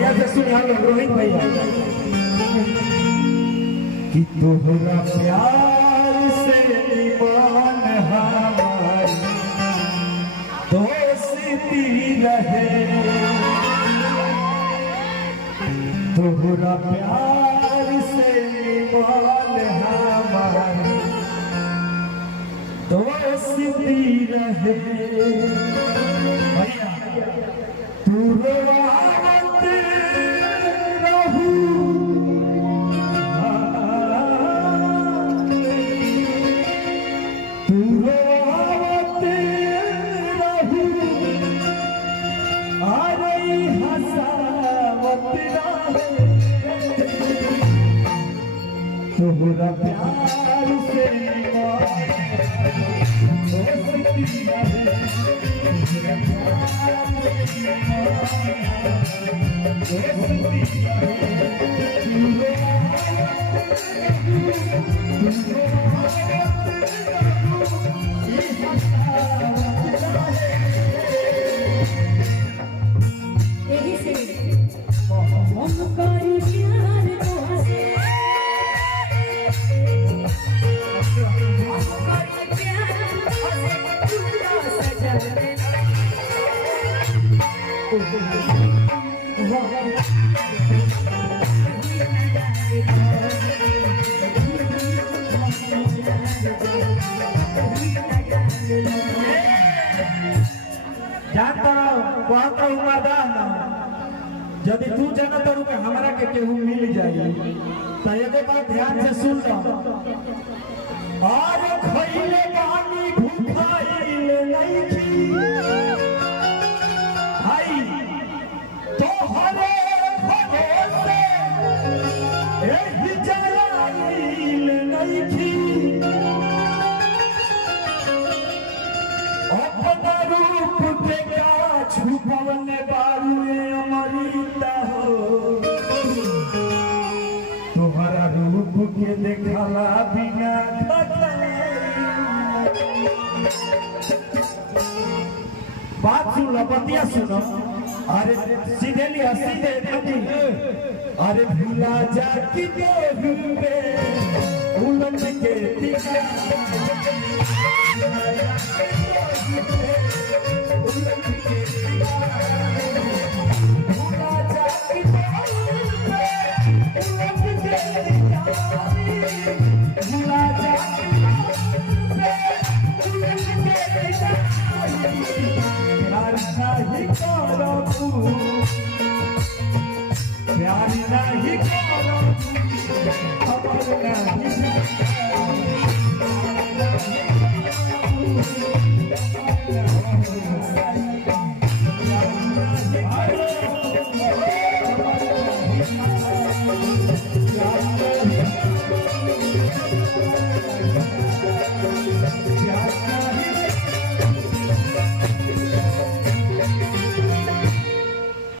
भैया से सुनिए हम लोग रोहित भैया कि तोहरा प्यार से ईमान हमारी दोस्ती रहे तोहरा प्यार से ईमान हमारी दोस्ती रहे भैया तू रोवावत रहू तू रोवावत रहू अरे हंसावत रहे तोहरा प्यार से यदि तू जाना तो हमारा के केहू मिल जाए तो एगो बात ध्यान से सुन लो और खइले पानी भूखाइल नहीं थी भाई तो हरे भरोसे एही जलाइल नहीं थी अपना रूप के का छुपवने बारू अमरिता हो तुम्हारा रूप के देखला बिना बात सुन लो बतिया सुनो अरे सीधे लिया सीधे अरे भूला जा कि देवे उलट के दिखा उलट के दिखा